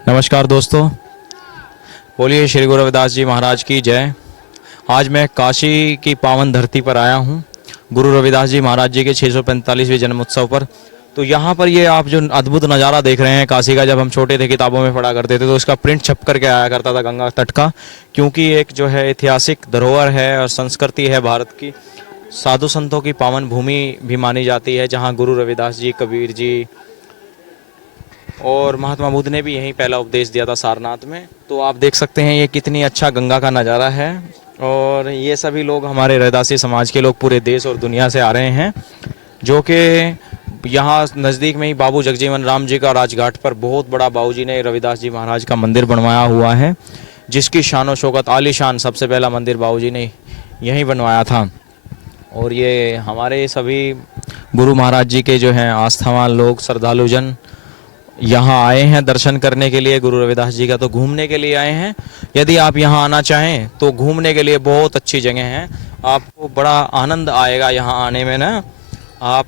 नमस्कार दोस्तों, बोलिए श्री गुरु रविदास जी महाराज की जय। आज मैं काशी की पावन धरती पर आया हूँ गुरु रविदास जी महाराज जी के 645वें जन्म उत्सव पर। तो यहाँ पर ये आप जो अद्भुत नज़ारा देख रहे हैं काशी का, जब हम छोटे थे किताबों में पढ़ा करते थे तो इसका प्रिंट छप करके आया करता था गंगा तट का, क्योंकि एक जो है ऐतिहासिक धरोहर है और संस्कृति है भारत की। साधु संतों की पावन भूमि भी मानी जाती है, जहाँ गुरु रविदास जी, कबीर जी और महात्मा बुद्ध ने भी यहीं पहला उपदेश दिया था सारनाथ में। तो आप देख सकते हैं ये कितनी अच्छा गंगा का नज़ारा है। और ये सभी लोग हमारे रविदासी समाज के लोग पूरे देश और दुनिया से आ रहे हैं, जो कि यहाँ नज़दीक में ही बाबू जगजीवन राम जी का राजघाट पर बहुत बड़ा बाबूजी ने रविदास जी महाराज का मंदिर बनवाया हुआ है, जिसकी शान व शौकत आलीशान सबसे पहला मंदिर बाबूजी ने यहीं बनवाया था। और ये हमारे सभी गुरु महाराज जी के जो हैं आस्थावान लोग, श्रद्धालुजन यहाँ आए हैं दर्शन करने के लिए गुरु रविदास जी का, तो घूमने के लिए आए हैं। यदि आप यहाँ आना चाहें तो घूमने के लिए बहुत अच्छी जगह है, आपको बड़ा आनंद आएगा यहाँ आने में ना। आप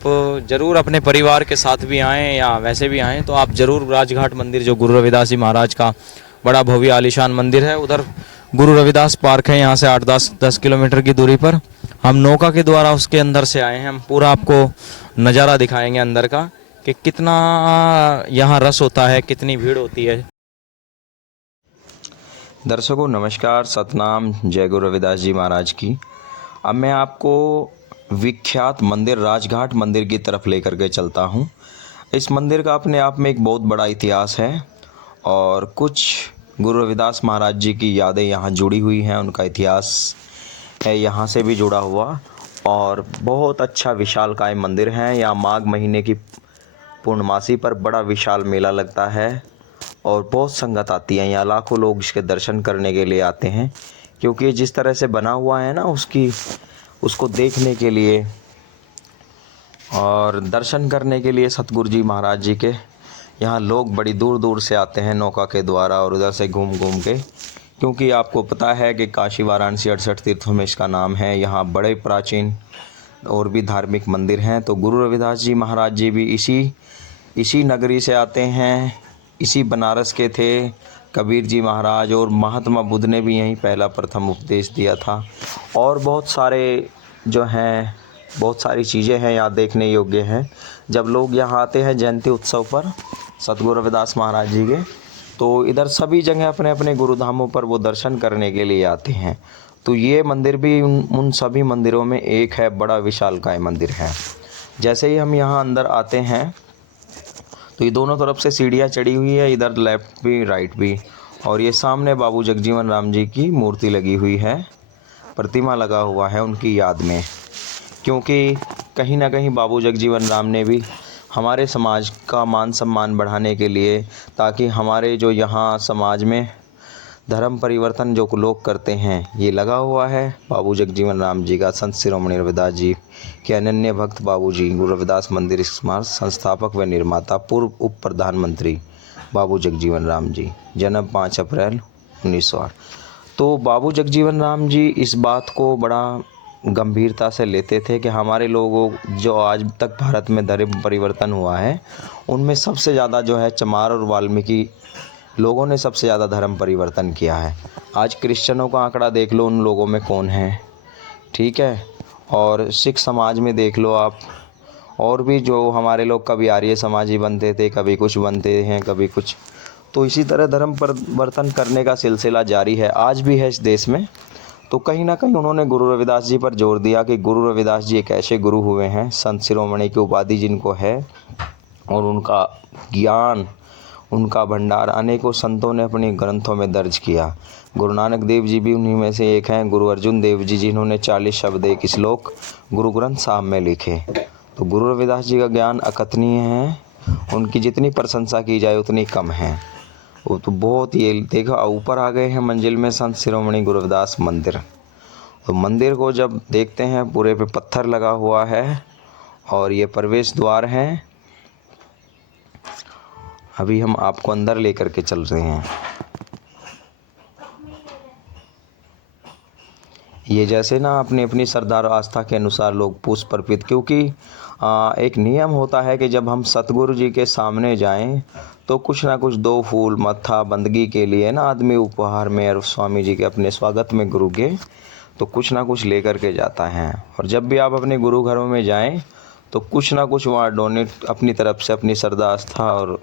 ज़रूर अपने परिवार के साथ भी आएँ या वैसे भी आएँ तो आप ज़रूर राजघाट मंदिर, जो गुरु रविदास जी महाराज का बड़ा भव्य आलीशान मंदिर है, उधर गुरु रविदास पार्क है, यहाँ से 8-10 किलोमीटर की दूरी पर। हम नौका के द्वारा उसके अंदर से आए हैं, हम पूरा आपको नज़ारा दिखाएंगे अंदर का कि कितना यहाँ रस होता है, कितनी भीड़ होती है। दर्शकों नमस्कार, सतनाम, जय गुरु रविदास जी महाराज की। अब मैं आपको विख्यात मंदिर राजघाट मंदिर की तरफ लेकर के चलता हूँ। इस मंदिर का अपने आप में एक बहुत बड़ा इतिहास है और कुछ गुरु रविदास महाराज जी की यादें यहाँ जुड़ी हुई हैं, उनका इतिहास है यहाँ से भी जुड़ा हुआ। और बहुत अच्छा विशालकाय मंदिर है। यहाँ माघ महीने की पूर्णमासी पर बड़ा विशाल मेला लगता है और बहुत संगत आती है। यहाँ लाखों लोग इसके दर्शन करने के लिए आते हैं, क्योंकि जिस तरह से बना हुआ है ना, उसको देखने के लिए और दर्शन करने के लिए सतगुरु जी महाराज जी के यहाँ लोग बड़ी दूर दूर से आते हैं नौका के द्वारा और उधर से घूम घूम के। क्योंकि आपको पता है कि काशी वाराणसी 68 तीर्थों में इसका नाम है। यहाँ बड़े प्राचीन और भी धार्मिक मंदिर हैं। तो गुरु रविदास जी महाराज जी भी इसी नगरी से आते हैं, इसी बनारस के थे। कबीर जी महाराज और महात्मा बुद्ध ने भी यहीं पहला प्रथम उपदेश दिया था। और बहुत सारी चीज़ें हैं यहाँ देखने योग्य हैं। जब लोग यहाँ आते हैं जयंती उत्सव पर सतगुरु रविदास महाराज जी के, तो इधर सभी जगह अपने अपने गुरुधामों पर वो दर्शन करने के लिए आते हैं। तो ये मंदिर भी उन सभी मंदिरों में एक है, बड़ा विशालकाय मंदिर है। जैसे ही हम यहाँ अंदर आते हैं तो ये दोनों तरफ से सीढ़ियाँ चढ़ी हुई है, इधर लेफ़्ट भी राइट भी। और ये सामने बाबू जगजीवन राम जी की मूर्ति लगी हुई है, प्रतिमा लगा हुआ है उनकी याद में। क्योंकि कहीं ना कहीं बाबू जगजीवन राम ने भी हमारे समाज का मान सम्मान बढ़ाने के लिए, ताकि हमारे जो यहाँ समाज में धर्म परिवर्तन जो लोग करते हैं, ये लगा हुआ है बाबू जगजीवन राम जी का। संत शिरोमणि रविदास जी के अनन्य भक्त बाबू जी, गुरु रविदास मंदिर स्मारक संस्थापक व निर्माता, पूर्व उप प्रधानमंत्री बाबू जगजीवन राम जी, जन्म 5 अप्रैल 1908। तो बाबू जगजीवन राम जी इस बात को बड़ा गंभीरता से लेते थे कि हमारे लोगों जो आज तक भारत में धर्म परिवर्तन हुआ है, उनमें सबसे ज़्यादा जो है चमार और वाल्मीकि लोगों ने सबसे ज़्यादा धर्म परिवर्तन किया है। आज क्रिश्चियनों का आंकड़ा देख लो, उन लोगों में कौन है, ठीक है। और सिख समाज में देख लो आप, और भी जो हमारे लोग कभी आर्य समाजी बनते थे, कभी कुछ बनते हैं, कभी कुछ। तो इसी तरह धर्म परिवर्तन करने का सिलसिला जारी है, आज भी है इस देश में। तो कहीं ना कहीं उन्होंने गुरु रविदास जी पर जोर दिया कि गुरु रविदास जी एक ऐसे गुरु हुए हैं, संत शिरोमणि की उपाधि जिनको है, और उनका ज्ञान, उनका भंडार अनेकों संतों ने अपने ग्रंथों में दर्ज किया। गुरु नानक देव जी भी उन्हीं में से एक हैं। गुरु अर्जुन देव जी, जिन्होंने 40 शब्द 1 श्लोक गुरु ग्रंथ साहब में लिखे। तो गुरु रविदास जी का ज्ञान अकथनीय है, उनकी जितनी प्रशंसा की जाए उतनी कम है। वो तो बहुत, ये देखो ऊपर आ गए हैं मंजिल में संत शिरोमणि गुरु रविदास मंदिर। तो मंदिर को जब देखते हैं, पूरे पे पत्थर लगा हुआ है और ये प्रवेश द्वार है। अभी हम आपको अंदर लेकर के चल रहे हैं। ये जैसे ना अपनी अपनी श्रद्धा और आस्था के अनुसार लोग पुष्प अर्पित, क्योंकि एक नियम होता है कि जब हम सतगुरु जी के सामने जाएं तो कुछ ना कुछ 2 फूल मत्था बंदगी के लिए ना आदमी उपहार में और स्वामी जी के अपने स्वागत में गुरु के तो कुछ ना कुछ लेकर के जाता है। और जब भी आप अपने गुरु घरों में जाएं तो कुछ ना कुछ वहाँ डोनेट अपनी तरफ से अपनी श्रद्धा आस्था और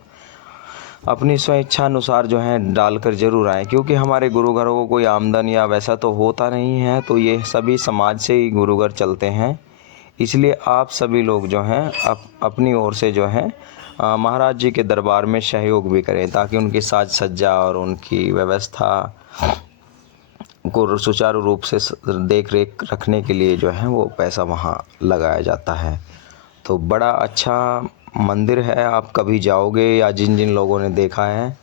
अपनी स्वेच्छा अनुसार जो है डालकर ज़रूर आएँ, क्योंकि हमारे गुरु घरों को कोई आमदन या वैसा तो होता नहीं है, तो ये सभी समाज से ही गुरु घर चलते हैं। इसलिए आप सभी लोग जो हैं अपनी ओर से जो है महाराज जी के दरबार में सहयोग भी करें, ताकि उनकी साज सज्जा और उनकी व्यवस्था को सुचारू रूप से देख रेख रखने के लिए जो है वो पैसा वहाँ लगाया जाता है। तो बड़ा अच्छा मंदिर है, आप कभी जाओगे या जिन जिन लोगों ने देखा है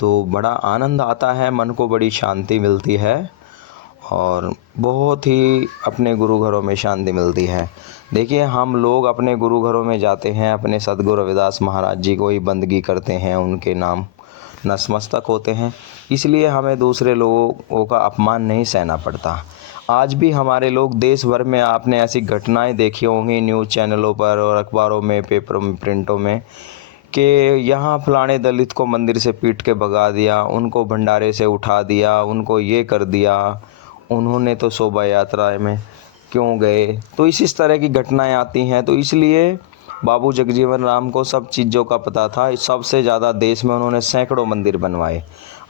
तो बड़ा आनंद आता है, मन को बड़ी शांति मिलती है और बहुत ही अपने गुरु घरों में शांति मिलती है। देखिए, हम लोग अपने गुरु घरों में जाते हैं, अपने सद्गुरु रविदास महाराज जी को ही बंदगी करते हैं, उनके नाम नतमस्तक होते हैं, इसलिए हमें दूसरे लोगों का अपमान नहीं सहना पड़ता। आज भी हमारे लोग देश भर में आपने ऐसी घटनाएं देखी होंगी न्यूज़ चैनलों पर और अखबारों में, पेपरों में, प्रिंटों में कि यहाँ फलाने दलित को मंदिर से पीट के भगा दिया, उनको भंडारे से उठा दिया, उनको ये कर दिया, उन्होंने तो शोभा यात्रा में क्यों गए। तो इस तरह की घटनाएं आती हैं। तो इसलिए बाबू जगजीवन राम को सब चीज़ों का पता था। सबसे ज़्यादा देश में उन्होंने सैकड़ों मंदिर बनवाए।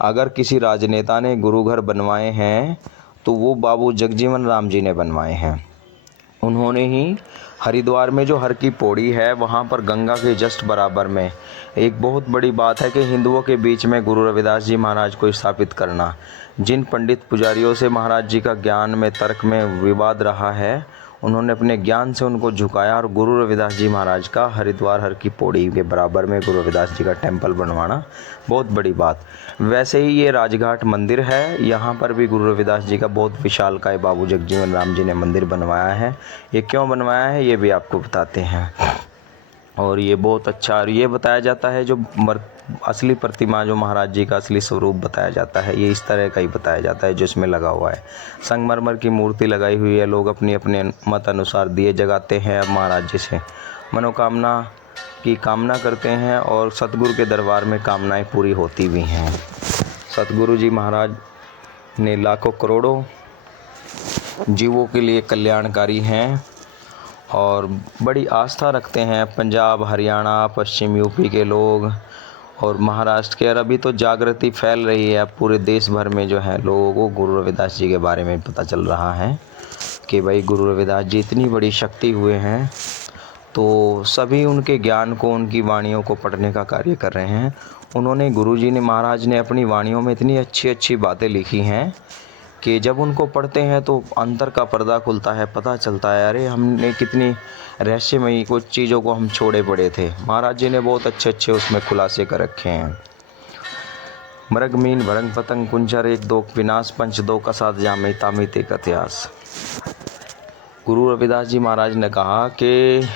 अगर किसी राजनेता ने गुरु घर बनवाए हैं तो वो बाबू जगजीवन राम जी ने बनवाए हैं। उन्होंने ही हरिद्वार में जो हर की पौड़ी है वहाँ पर गंगा के जस्ट बराबर में एक बहुत बड़ी बात है कि हिंदुओं के बीच में गुरु रविदास जी महाराज को स्थापित करना। जिन पंडित पुजारियों से महाराज जी का ज्ञान में तर्क में विवाद रहा है, उन्होंने अपने ज्ञान से उनको झुकाया और गुरु रविदास जी महाराज का हरिद्वार हर की पौड़ी के बराबर में गुरु रविदास जी का टेंपल बनवाना बहुत बड़ी बात। वैसे ही ये राजघाट मंदिर है, यहाँ पर भी गुरु रविदास जी का बहुत विशालकाय बाबू जगजीवन राम जी ने मंदिर बनवाया है। ये क्यों बनवाया है ये भी आपको बताते हैं। और ये बहुत अच्छा, और ये बताया जाता है जो असली प्रतिमा जो महाराज जी का असली स्वरूप बताया जाता है, ये इस तरह का ही बताया जाता है जो इसमें लगा हुआ है। संगमरमर की मूर्ति लगाई हुई है, लोग अपने अपने मत अनुसार दिए जगाते हैं, अब महाराज जी से मनोकामना की कामना करते हैं और सतगुरु के दरबार में कामनाएं पूरी होती भी हैं। सतगुरु जी महाराज ने लाखों करोड़ों जीवों के लिए कल्याणकारी हैं और बड़ी आस्था रखते हैं पंजाब, हरियाणा, पश्चिम यूपी के लोग और महाराष्ट्र के। और अभी तो जागृति फैल रही है, पूरे देश भर में जो है लोगों को गुरु रविदास जी के बारे में पता चल रहा है कि भाई गुरु रविदास जी इतनी बड़ी शक्ति हुए हैं। तो सभी उनके ज्ञान को, उनकी वाणियों को पढ़ने का कार्य कर रहे हैं। उन्होंने, गुरु जी ने, महाराज ने अपनी वाणियों में इतनी अच्छी अच्छी बातें लिखी हैं कि जब उनको पढ़ते हैं तो अंतर का पर्दा खुलता है, पता चलता है अरे हमने कितनी रहस्यमयी कुछ चीज़ों को हम छोड़े पड़े थे। महाराज जी ने बहुत अच्छे अच्छे उसमें खुलासे कर रखे हैं। मृग मीन भरंग पतंग कुंचर एक दो विनाश पंच दो का साथ जामे तामित एक इतिहास। गुरु रविदास जी महाराज ने कहा कि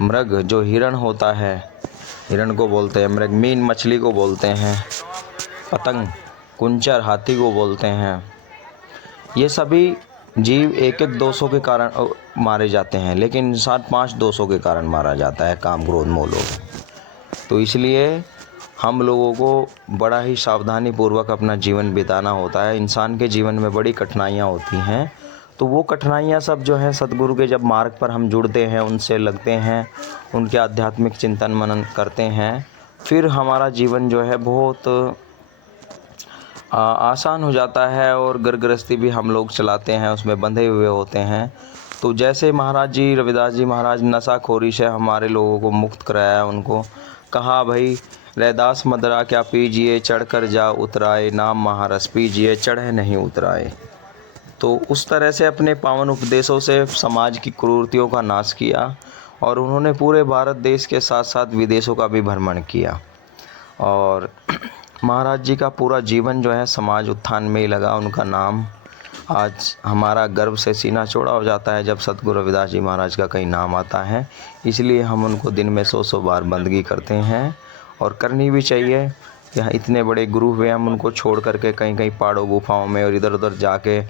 मृग जो हिरण होता है, हिरण को बोलते हैं मृग, मीन मछली को बोलते हैं, पतंग कुंचर हाथी को बोलते हैं, ये सभी जीव एक एक दोषों के कारण मारे जाते हैं, लेकिन इंसान 5 दोषों के कारण मारा जाता है, काम क्रोध मोह लोभ। तो इसलिए हम लोगों को बड़ा ही सावधानी पूर्वक अपना जीवन बिताना होता है। इंसान के जीवन में बड़ी कठिनाइयाँ होती हैं, तो वो कठिनाइयाँ सब जो है सतगुरु के जब मार्ग पर हम जुड़ते हैं, उनसे लगते हैं, उनके आध्यात्मिक चिंतन मनन करते हैं, फिर हमारा जीवन जो है बहुत आसान हो जाता है और घर गृहस्थी भी हम लोग चलाते हैं, उसमें बंधे हुए होते हैं। तो जैसे महाराज जी रविदास जी महाराज नशाखोरी से हमारे लोगों को मुक्त कराया, उनको कहा भाई रैदास मदरा क्या पीजिए, चढ़कर जा उतराए, नाम महारस पीजिए, चढ़े नहीं उतराए। तो उस तरह से अपने पावन उपदेशों से समाज की कुरीतियों का नाश किया और उन्होंने पूरे भारत देश के साथ साथ विदेशों का भी भ्रमण किया। और महाराज जी का पूरा जीवन जो है समाज उत्थान में ही लगा। उनका नाम आज हमारा गर्व से सीना चौड़ा हो जाता है जब सतगुरु रविदास जी महाराज का कहीं नाम आता है। इसलिए हम उनको दिन में 100 बार बंदगी करते हैं और करनी भी चाहिए। यहाँ इतने बड़े गुरु हुए, हम उनको छोड़ करके कहीं कहीं पहाड़ों गुफाओं में और इधर उधर जाके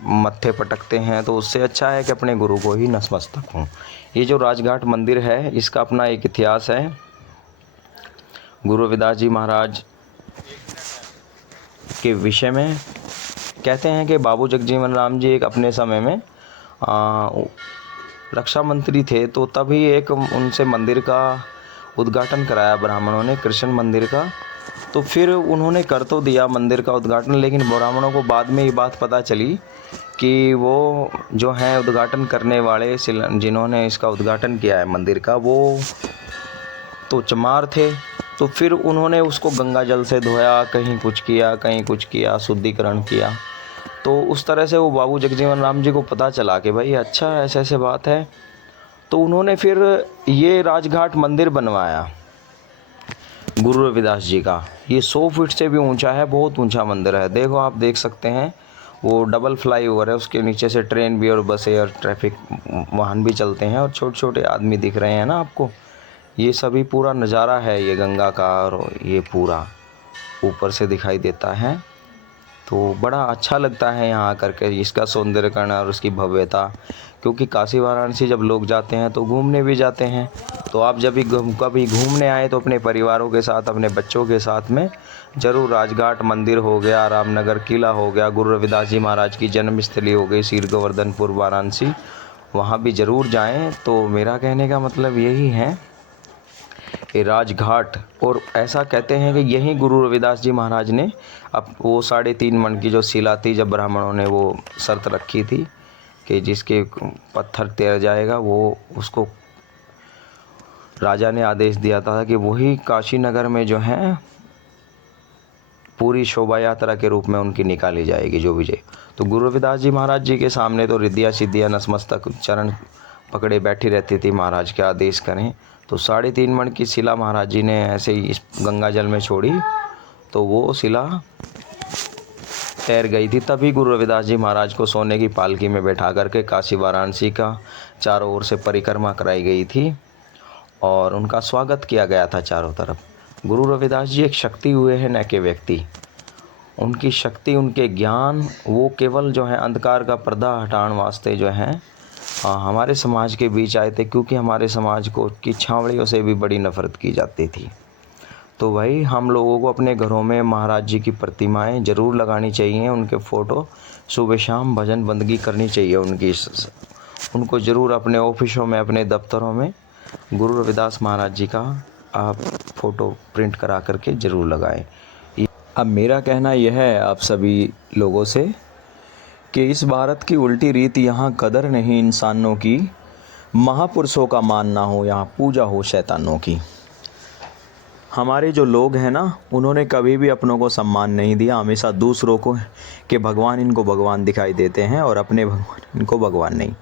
मत्थे पटकते हैं, तो उससे अच्छा है कि अपने गुरु को ही नतमस्तक हों। ये जो राजघाट मंदिर है, इसका अपना एक इतिहास है। गुरु रविदास जी महाराज के विषय में कहते हैं कि बाबू जगजीवन राम जी एक अपने समय में रक्षा मंत्री थे, तो तभी एक उनसे मंदिर का उद्घाटन कराया ब्राह्मणों ने, कृष्ण मंदिर का। तो फिर उन्होंने कर तो दिया मंदिर का उद्घाटन, लेकिन ब्राह्मणों को बाद में ये बात पता चली कि वो जो हैं उद्घाटन करने वाले जिन्होंने इसका उद्घाटन किया है मंदिर का, वो तो चमार थे। तो फिर उन्होंने उसको गंगा जल से धोया, कहीं कुछ किया, कहीं कुछ किया, शुद्धिकरण किया। तो उस तरह से वो बाबू जगजीवन राम जी को पता चला कि भाई अच्छा ऐसे ऐसे बात है। तो उन्होंने फिर ये राजघाट मंदिर बनवाया गुरु रविदास जी का। ये 100 फीट से भी ऊंचा है, बहुत ऊंचा मंदिर है। देखो, आप देख सकते हैं, वो डबल फ्लाईओवर है, उसके नीचे से ट्रेन भी और बसें और ट्रैफिक वाहन भी चलते हैं, और छोटे छोटे आदमी दिख रहे हैं ना आपको। ये सभी पूरा नज़ारा है ये गंगा का, और ये पूरा ऊपर से दिखाई देता है। तो बड़ा अच्छा लगता है यहाँ आकर के, इसका सौंदर्यकरण और उसकी भव्यता। क्योंकि काशी वाराणसी जब लोग जाते हैं तो घूमने भी जाते हैं। तो आप जब भी कभी घूमने आए तो अपने परिवारों के साथ, अपने बच्चों के साथ में ज़रूर राजघाट मंदिर हो गया, रामनगर किला हो गया, गुरु रविदास जी महाराज की जन्मस्थली हो गई सीर गोवर्धनपुर वाराणसी, वहाँ भी ज़रूर जाएं। तो मेरा कहने का मतलब यही है कि राजघाट, और ऐसा कहते हैं कि यहीं गुरु रविदास जी महाराज ने अब वो 3.5 मन की जो शिला थी, जब ब्राह्मणों ने वो शर्त रखी थी कि जिसके पत्थर तैर जाएगा, वो उसको राजा ने आदेश दिया था कि वही काशी नगर में जो है पूरी शोभा यात्रा के रूप में उनकी निकाली जाएगी, जो विजय। तो गुरु रविदास जी महाराज जी के सामने तो रिद्धियाँ सिद्धियाँ नतमस्तक चरण पकड़े बैठी रहती थी, महाराज के आदेश करें। तो 3.5 मन की शिला महाराज जी ने ऐसे ही इस गंगा जल में छोड़ी, तो वो शिला तैर गई थी। तभी गुरु रविदास जी महाराज को सोने की पालकी में बैठा करके काशी वाराणसी का चारों ओर से परिक्रमा कराई गई थी, और उनका स्वागत किया गया था चारों तरफ। गुरु रविदास जी एक शक्ति हुए हैं, न के व्यक्ति। उनकी शक्ति, उनके ज्ञान, वो केवल जो है अंधकार का पर्दा हटाने वास्ते जो है हमारे समाज के बीच आए थे। क्योंकि हमारे समाज को की छावड़ियों से भी बड़ी नफ़रत की जाती थी। तो भाई हम लोगों को अपने घरों में महाराज जी की प्रतिमाएं ज़रूर लगानी चाहिए, उनके फ़ोटो सुबह शाम भजन बंदगी करनी चाहिए उनको ज़रूर अपने ऑफिसों में, अपने दफ्तरों में गुरु रविदास महाराज जी का आप फ़ोटो प्रिंट करा करके ज़रूर लगाएं। अब मेरा कहना यह है आप सभी लोगों से कि इस भारत की उल्टी रीत, यहाँ कदर नहीं इंसानों की, महापुरुषों का मान ना हो, यहाँ पूजा हो शैतानों की। हमारे जो लोग हैं ना, उन्होंने कभी भी अपनों को सम्मान नहीं दिया, हमेशा दूसरों को कि भगवान इनको भगवान दिखाई देते हैं और अपने भगवान इनको भगवान नहीं।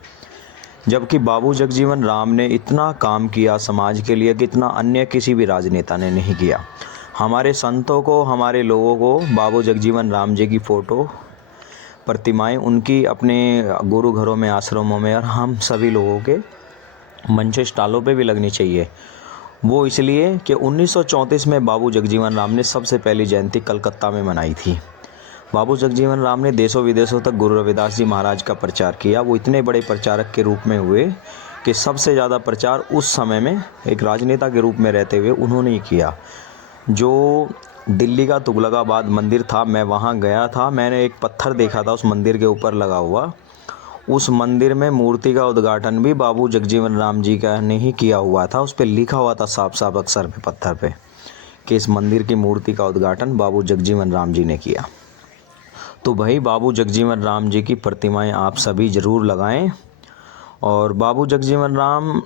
जबकि बाबू जगजीवन राम ने इतना काम किया समाज के लिए कि इतना अन्य किसी भी राजनेता ने नहीं किया। हमारे संतों को, हमारे लोगों को बाबू जगजीवन राम जी की फ़ोटो, प्रतिमाएं उनकी अपने गुरु घरों में, आश्रमों में, और हम सभी लोगों के मंच स्टॉलों पे भी लगनी चाहिए। वो इसलिए कि 1934 में बाबू जगजीवन राम ने सबसे पहली जयंती कलकत्ता में मनाई थी। बाबू जगजीवन राम ने देशों विदेशों तक गुरु रविदास जी महाराज का प्रचार किया। वो इतने बड़े प्रचारक के रूप में हुए कि सबसे ज़्यादा प्रचार उस समय में एक राजनेता के रूप में रहते हुए उन्होंने ही किया। जो दिल्ली का तुगलकाबाद मंदिर था, मैं वहाँ गया था, मैंने एक पत्थर देखा था उस मंदिर के ऊपर लगा हुआ। उस मंदिर में मूर्ति का उद्घाटन भी बाबू जगजीवन राम जी का ने ही किया हुआ था। उस पर लिखा हुआ था साफ साफ अक्षर पे, पत्थर पे, कि इस मंदिर की मूर्ति का उद्घाटन बाबू जगजीवन राम जी ने किया। तो भाई बाबू जगजीवन राम जी की प्रतिमाएं आप सभी ज़रूर लगाएं। और बाबू जगजीवन राम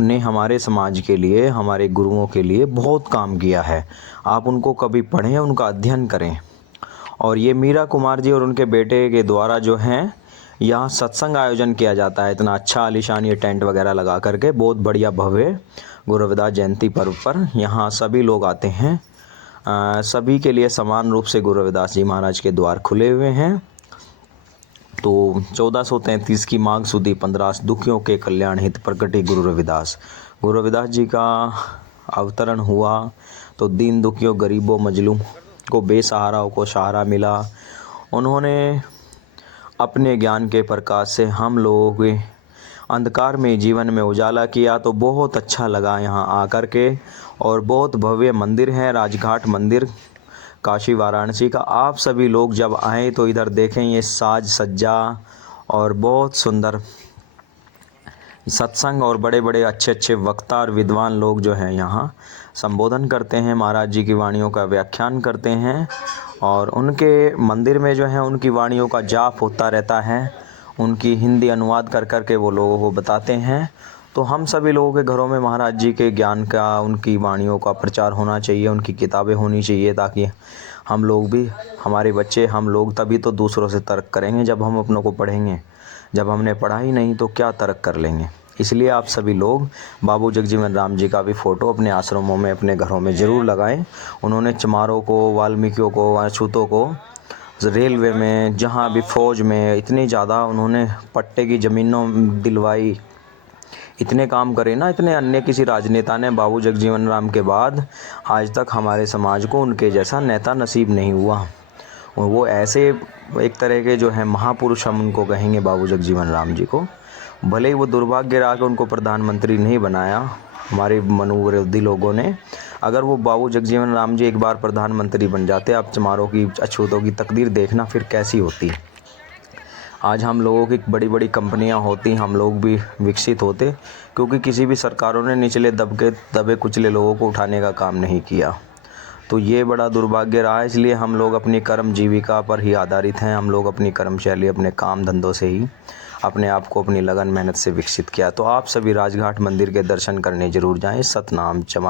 ने हमारे समाज के लिए, हमारे गुरुओं के लिए बहुत काम किया है। आप उनको कभी पढ़ें, उनका अध्ययन करें। और ये मीरा कुमार जी और उनके बेटे के द्वारा जो हैं यहाँ सत्संग आयोजन किया जाता है, इतना अच्छा आलीशान ये टेंट वगैरह लगा करके, बहुत बढ़िया भव्य गुरु रविदास जयंती पर्व पर यहाँ सभी लोग आते हैं। सभी के लिए समान रूप से गुरु रविदास जी महाराज के द्वार खुले हुए हैं। तो 1433 की माघ सुदी 15 दुखियों के कल्याण हित प्रकटे गुरु रविदास जी का अवतरण हुआ तो दीन दुखियों, गरीबों, मजलूम को, बेसहाराओं को सहारा मिला। उन्होंने अपने ज्ञान के प्रकाश से हम लोगों के अंधकार में जीवन में उजाला किया। तो बहुत अच्छा लगा यहाँ आकर के। और बहुत भव्य मंदिर है राजघाट मंदिर काशी वाराणसी का। आप सभी लोग जब आएँ तो इधर देखें, ये साज सज्जा और बहुत सुंदर सत्संग और बड़े बड़े अच्छे अच्छे वक्ता और विद्वान लोग जो हैं यहाँ संबोधन करते हैं, महाराज जी की वाणियों का व्याख्यान करते हैं। और उनके मंदिर में जो है उनकी वाणियों का जाप होता रहता है, उनकी हिंदी अनुवाद कर कर के वो लोगों को बताते हैं। तो हम सभी लोगों के घरों में महाराज जी के ज्ञान का, उनकी वाणियों का प्रचार होना चाहिए, उनकी किताबें होनी चाहिए, ताकि हम लोग भी, हमारे बच्चे, हम लोग तभी तो दूसरों से तर्क करेंगे जब हम अपनों को पढ़ेंगे। जब हमने पढ़ा ही नहीं तो क्या तर्क कर लेंगे। इसलिए आप सभी लोग बाबू जगजीवन राम जी का भी फ़ोटो अपने आश्रमों में, अपने घरों में ज़रूर लगाएं। उन्होंने चमारों को, वाल्मीकियों को, अछूतों को रेलवे में, जहाँ भी फ़ौज में, इतनी ज़्यादा उन्होंने पट्टे की ज़मीनों दिलवाई, इतने काम करे ना, इतने अन्य किसी राजनेता ने बाबू जगजीवन राम के बाद आज तक हमारे समाज को उनके जैसा नेता नसीब नहीं हुआ। और वो ऐसे एक तरह के जो है महापुरुष हम उनको कहेंगे बाबू जगजीवन राम जी को। भले ही वो दुर्भाग्य रहा कि उनको प्रधानमंत्री नहीं बनाया हमारे मनोविरोधी लोगों ने। अगर वो बाबू जगजीवन राम जी एक बार प्रधानमंत्री बन जाते, आप चमारों की, अछूतों की तकदीर देखना फिर कैसी होती। आज हम लोगों की बड़ी बड़ी कंपनियां होती, हम लोग भी विकसित होते, क्योंकि किसी भी सरकारों ने निचले दबे कुचले लोगों को उठाने का काम नहीं किया। तो ये बड़ा दुर्भाग्य रहा। इसलिए हम लोग अपनी कर्म जीविका पर ही आधारित हैं। हम लोग अपनी कर्मशैली, अपने काम धंधों से ही अपने आप को अपनी लगन मेहनत से विकसित किया। तो आप सभी राजघाट मंदिर के दर्शन करने ज़रूर जाएं। सतनाम चमार।